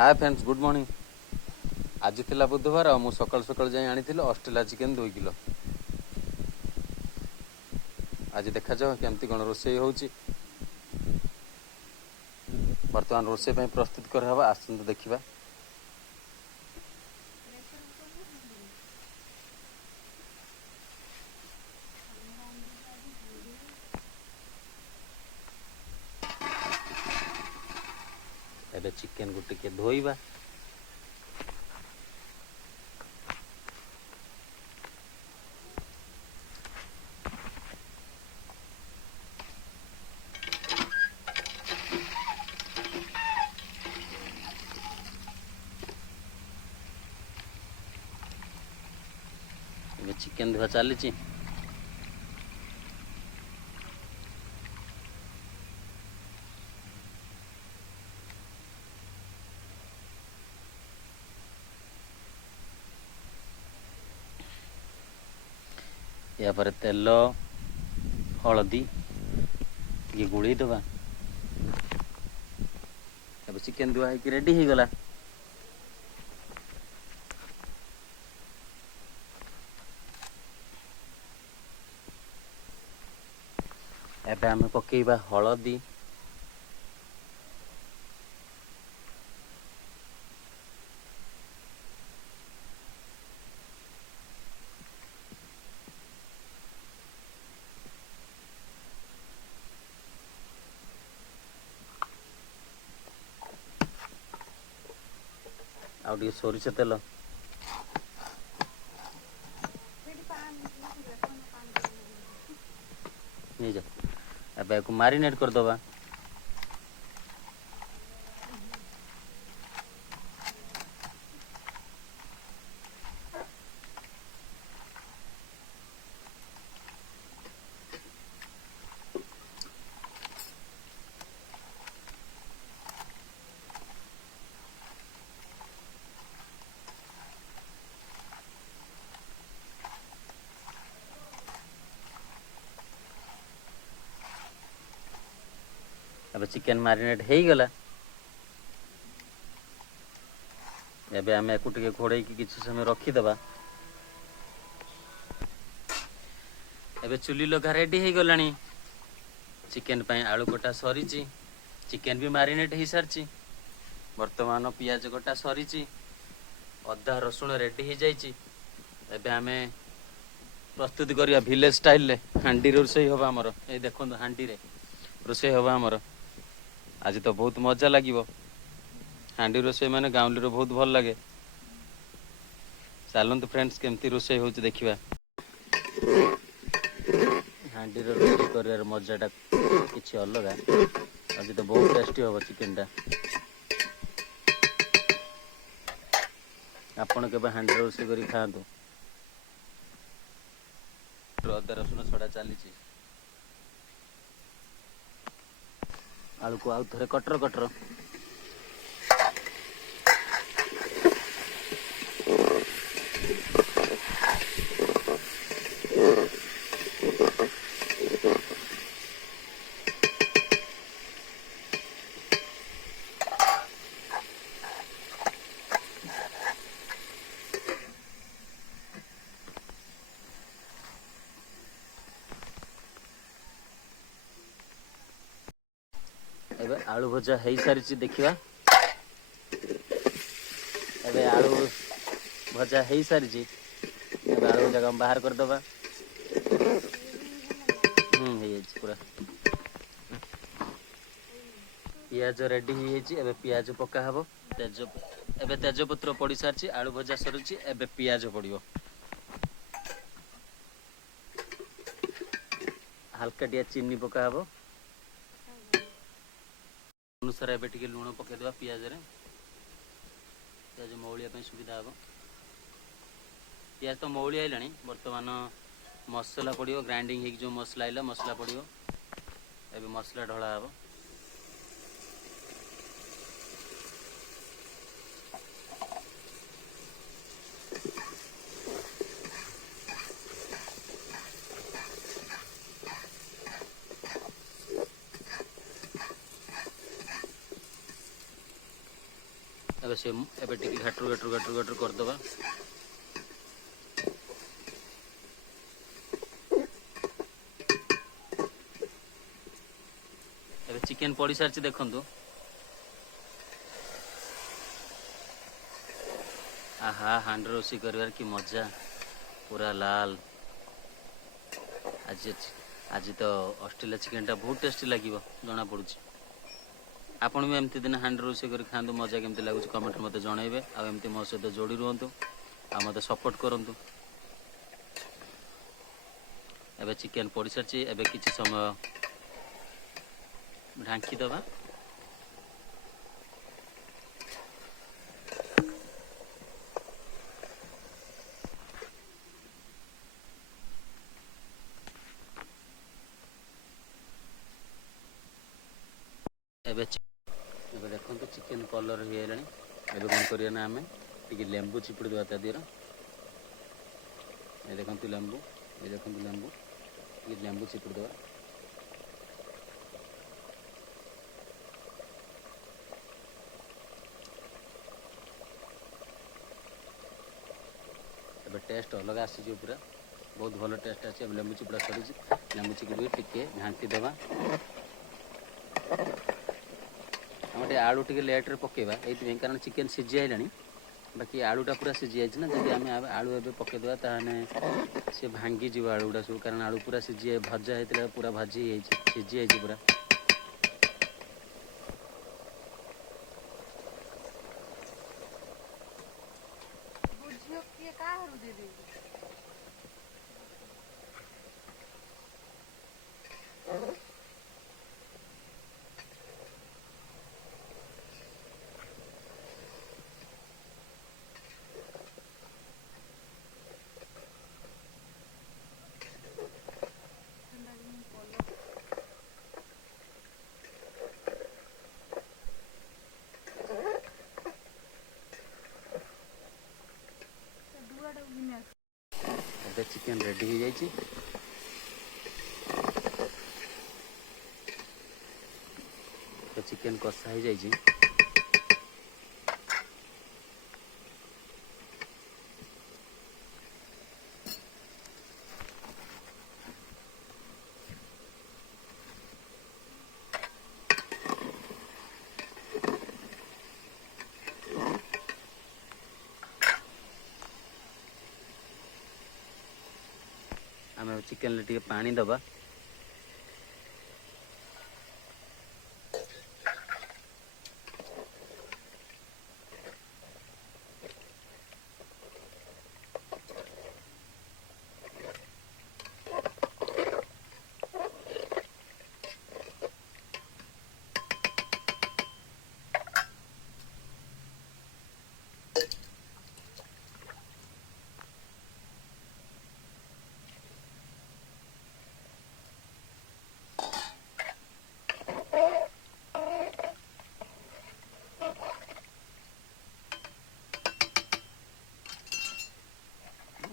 Hi friends, good morning. आज थिला बुधवार मु सकाल सकाल जाई आनी ऑस्ट्रेलिया चिकेन 2 किलो। आज देखा जाओ केमती कौन रोषे होची। बर्तमान रोषे प्रस्तुत करवा आसतु देखा। एबे चिकेन को टिके धोइबा। एबे चिकेन धुआ चली। या पर तेल हलदी ये गुड़ी दबा। अब चिकेन धुआ है रेडी हो गला। एबे आमे पकेइबा हलदी, आउ सोरिष तेल, एबे को मारिनेट कर दबा। अब चिकेन मारिनेट हो गला। एबे आमे को टिके घोड़े की किछि समय रखीदबा। एबे चुली लगा रेडी हो गलानी। चिकेन पे आलू कटा सरी, चिकेन भी मारिनेट हो सारी। वर्तमान पियाज कटा सरी, अदा रसुण रेडी हो जाइए। एबे आमे प्रस्तुत करिया विलेज स्टाइल हांडी रोषे हवा। आमर ए देखो हांडी रे रोषे हवा आमर। आज तो बहुत मजा लगे। हांडी रोषे माने गाँवली रो बहुत भल लगे। चलतु फ्रेंड्स केमती रोषे हो देखा। हांडी रोषे कर मजाटा किसी अलग। आज तो बहुत टेस्टी हम चिकेन टा। आपण के हांडी रोषे कर खातु। अदा रसुण छड़ा चली। आलू को आउ थे कटर कटर एबे आलू भजा हो सारी देखा। एबे आलू भजा हो सारी। आलू भजा हम बाहर करदबा। पूरा पियाज रेडी हो पियाज पका हबो। तेज एबे तेजपत्र पड़ सारी। आलू भजा सरुची। एबे पियाज पड़ियो। हल्का टिया चीनी पका हबो अनुसार। एबे टिके लुण पकेदबा पियाज रे। पियाज मौलिया सुविधा हम। पियाज तो मौली आइलानी। वर्तमान मसला पड़ो ग्राइंडिंग हो जो मसला आइला मसला पड़ो। एबे मसला ढला हम। ଏବେ ସେ ଏବେ ଟିକେ ଘାଟରୁ ଘାଟରୁ ଘାଟରୁ ଘାଟରୁ କରିଦେବା। ଏବେ ଚିକେନ ପଡ଼ି ସାରିଛି ଦେଖନ୍ତୁ। ଆହା ହାଣ୍ଡିରେ ରୋଷେଇ କରିବାର କି ମଜା, ପୁରା ଲାଲ। ଆଜି ତ ଅଷ୍ଟ୍ରେଲିଆ ଚିକେନଟା ବହୁତ ଟେଷ୍ଟି ଲାଗିବ ଜଣାପଡ଼ୁଛି। ଆପଣ ବି ଏମିତି ଦିନ ହାଣ୍ଡିରେ ରୋଷେଇ କରି ଖାଆନ୍ତୁ, ମଜା କେମିତି ଲାଗୁଛି କମେଣ୍ଟରେ ମୋତେ ଜଣାଇବେ। ଆଉ ଏମିତି ମୋ ସହିତ ଯୋଡ଼ି ରୁହନ୍ତୁ ଆଉ ମୋତେ ସପୋର୍ଟ କରନ୍ତୁ। ଏବେ ଚିକେନ ପଡ଼ି ସାରିଛି, ଏବେ କିଛି ସମୟ ଢାଙ୍କି ଦେବା। ଏବେ ଦେଖନ୍ତୁ ଚିକେନ କଲର୍ ହେଇଗଲାଣି। ଏବେ କ'ଣ କରିବା ନା ଆମେ ଟିକେ ଲେମ୍ବୁ ଚିପୁଡ଼ି ଦେବା ତା ଦେହରେ। ଏ ଦେଖନ୍ତୁ ଲେମ୍ବୁ, ଟିକେ ଲେମ୍ବୁ ଚିପୁଡ଼ି ଦେବା। ଏବେ ଟେଷ୍ଟ ଅଲଗା ଆସିଯିବ, ପୁରା ବହୁତ ଭଲ ଟେଷ୍ଟ ଆସିବ। ଏବେ ଲେମ୍ବୁ ଚିପୁଡ଼ା ସରିଛି, ଲେମ୍ବୁ ଚିପୁଡ଼ି ଟିକେ ଘାଣ୍ଟି ଦେବା। ଆମେ ଟିକେ ଆଳୁ ଟିକେ ଲେଟ୍ରେ ପକାଇବା ଏଇଥିପାଇଁ, କାରଣ ଚିକେନ ସିଝି ଆଇଲାଣି, ବାକି ଆଳୁଟା ପୁରା ସିଝି ଯାଇଛି ନା। ଯଦି ଆମେ ଆଳୁ ଏବେ ପକାଇଦେବା ତାହେଲେ ସେ ଭାଙ୍ଗିଯିବ ଆଳୁ ଗୁଡ଼ା ସବୁ, କାରଣ ଆଳୁ ପୁରା ଭଜା ହେଇଥିଲା, ପୁରା ଭାଜି ହେଇଯାଇଛି, ସିଝି ଯାଇଛି ପୁରା। ଏବେ ଚିକେନ ରେଡ଼ି ହେଇଯାଇଛି। ଚିକେନ କଷା ହେଇଯାଇଛି। ଆମେ ଚିକେନରେ ଟିକେ ପାଣି ଦେବା।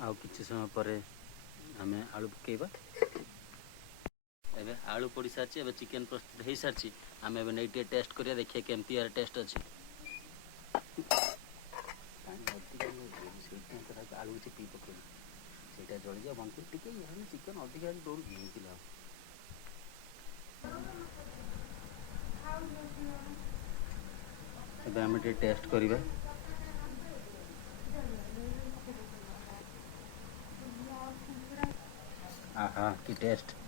ଆଉ କିଛି ସମୟ ପରେ ଆମେ ଆଳୁ ପକାଇବା। ଏବେ ଆଳୁ ପୋଡ଼ି ସାରିଛି, ଏବେ ଚିକେନ ପ୍ରସ୍ତୁତ ହେଇସାରିଛି। ଆମେ ଏବେ ନେଇ ଟିକେ ଟେଷ୍ଟ କରିବା, ଦେଖିବା କେମିତି ୟାର ଟେଷ୍ଟ ଅଛି। ଆଳୁ ଚିପି ପକେଇଲି, ସେଇଟା ଜଳିଯିବ ବନ୍ଦ କରି ଟିକେ ଚିକେନ ଅଧିକା ଦୌଡ଼ି ହେଇଥିଲା। ଏବେ ଆମେ ଟିକେ ଟେଷ୍ଟ କରିବା। ଆହା କି ଟେଷ୍ଟ।